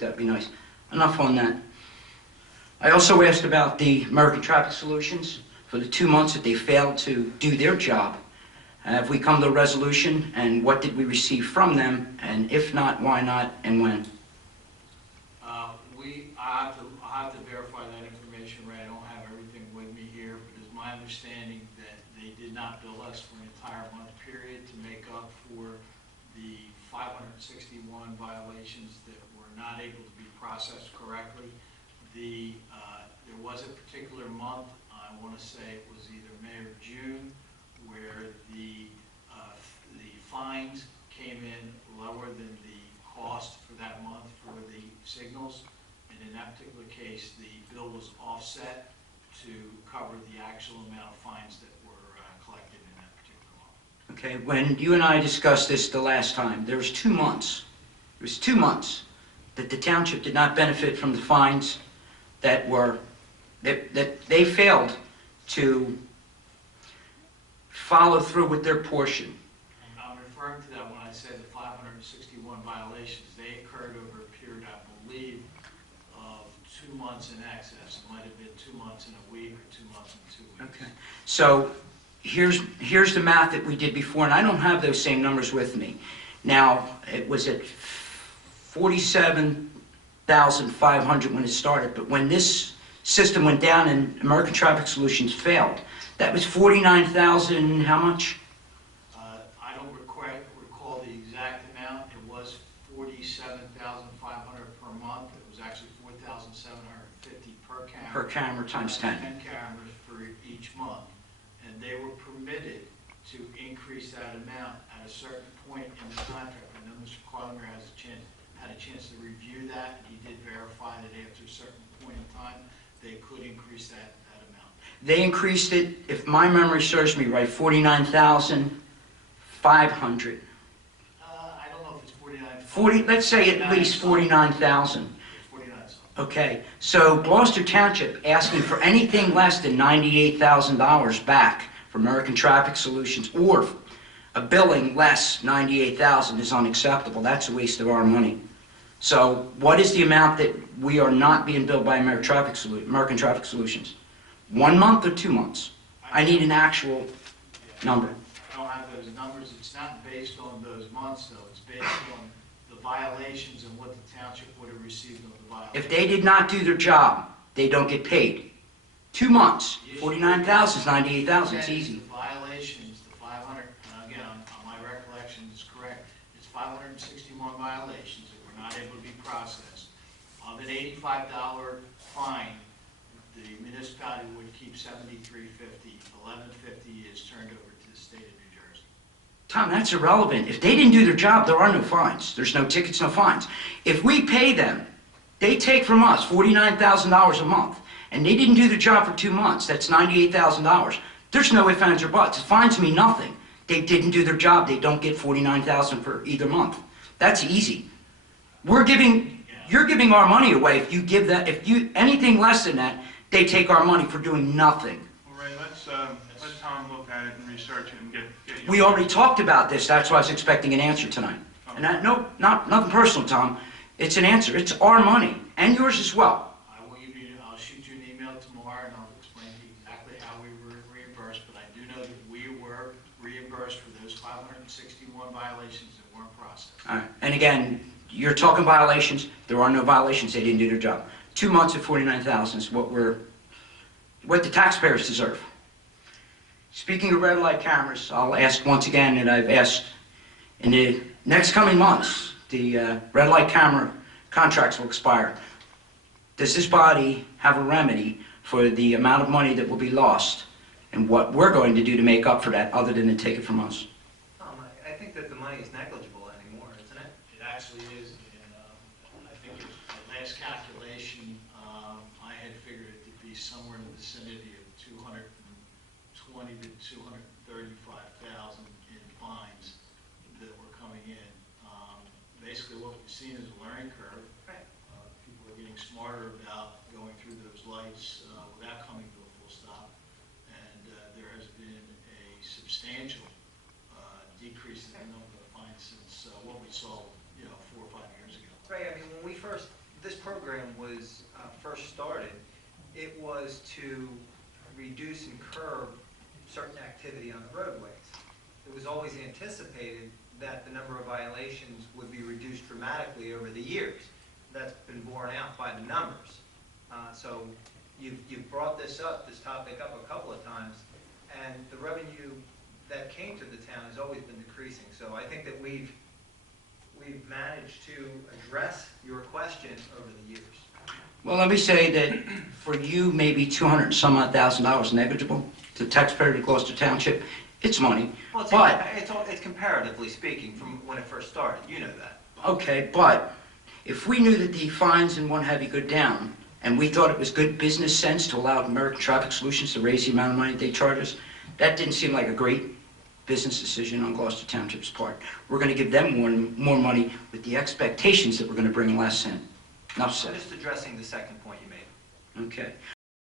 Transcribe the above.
that'd be nice. Enough on that. I also asked about the American Traffic Solutions for the 2 months that they failed to do their job. Have we come to a resolution, and what did we receive from them, and if not, why not, and when? I have to verify that information, right? I don't have everything with me here, but it's my understanding that they did not bill us for an entire month period to make up for the 561 violations that were not able to be processed correctly. There was a particular month, I want to say it was either May or June, where the fines came in lower than the cost for that month for the signals. And in that particular case, the bill was offset to cover the actual amount of fines that were collected in that particular month. Okay, when you and I discussed this the last time, there was 2 months. It was 2 months that the township did not benefit from the fines that they failed to follow through with their portion. I'm referring to that when I said the 561 violations. They occurred over a period, I believe, of 2 months in excess. It might have been 2 months in a week or 2 months in 2 weeks. Okay. So here's the math that we did before, and I don't have those same numbers with me. Now, it was at 47,500 when it started, but when this system went down and American Traffic Solutions failed, that was 49,000, how much? I don't recall the exact amount. It was 47,500 per month. It was actually 4,750 per camera. Per camera times 10. 10 cameras for each month. And they were permitted to increase that amount at a certain point in the contract. I know Mr. Carlinger had a chance to review that. He did verify that after a certain point in time, they could increase that amount. They increased it, if my memory serves me right, 49,500. I don't know if it's 49. 40, let's say at least 49,000. 49. Okay, so Gloucester Township asking for anything less than $98,000 back for American Traffic Solutions, or a billing less $98,000 is unacceptable. That's a waste of our money. So what is the amount that we are not being billed by American Traffic Solutions? 1 month or 2 months? I need an actual number. I don't have those numbers. It's not based on those months, though. It's based on the violations and what the township would have received on the violations. If they did not do their job, they don't get paid. 2 months, 49,000 is 98,000. It's easy. The violations, the 500, and again, on my recollection is correct, it's 561 violations that were not able to be processed. Of an $85 fine, the municipality would keep $73.50. $11.50 is turned over to the state of New Jersey. Tom, that's irrelevant. If they didn't do their job, there are no fines. There's no tickets, no fines. If we pay them, they take from us $49,000 a month, and they didn't do their job for 2 months. That's $98,000. There's no ifs, ands, or buts. The fines mean nothing. They didn't do their job. They don't get $49,000 for either month. That's easy. You're giving our money away if you give that. If you anything less than that, they take our money for doing nothing. All right, let Tom look at it and research it and get you. We already talked about this. That's why I was expecting an answer tonight. And nothing personal, Tom. It's an answer. It's our money and yours as well. I'll shoot you an email tomorrow and I'll explain to you exactly how we were reimbursed. But I do know that we were reimbursed for those 561 violations that weren't processed. All right. And again, you're talking violations. There are no violations. They didn't do their job. 2 months at 49,000 is what the taxpayers deserve. Speaking of red light cameras, I'll ask once again, and I've asked in the next coming months, the red light camera contracts will expire. Does this body have a remedy for the amount of money that will be lost, and what we're going to do to make up for that, other than to take it from us? I think that the money is negligible anymore, isn't it? It actually is, and I think the last calculation, I had figured it to be somewhere in the vicinity of 220 to 235,000 in fines that were coming in. Basically, what we've seen is a learning curve. Right. People are getting smarter about going through those lights without coming to a full stop, and there has been a substantial decrease in the number of fines since what we saw, 4 or 5 years ago. Right. I mean, when we first this program was first started, it was to reduce and curb certain activity on the roadways. It was always anticipated that the number of violations would be reduced dramatically over the years. That's been borne out by the numbers. So you've brought this topic up a couple of times, and the revenue that came to the town has always been decreasing. So I think that we've managed to address your question over the years. Well, let me say that for you, maybe 200 and some odd $1,000 negligible. To the taxpayer of Gloucester Township, it's money. Well, But, it's comparatively speaking from when it first started. You know that. okay, but if we knew that the fines in one heavy go down, and we thought it was good business sense to allow American Traffic Solutions to raise the amount of money they charge us, that didn't seem like a great business decision on Gloucester Township's part. We're going to give them more money with the expectations that we're going to bring less in. Enough I'm said. just addressing the second point you made. Okay.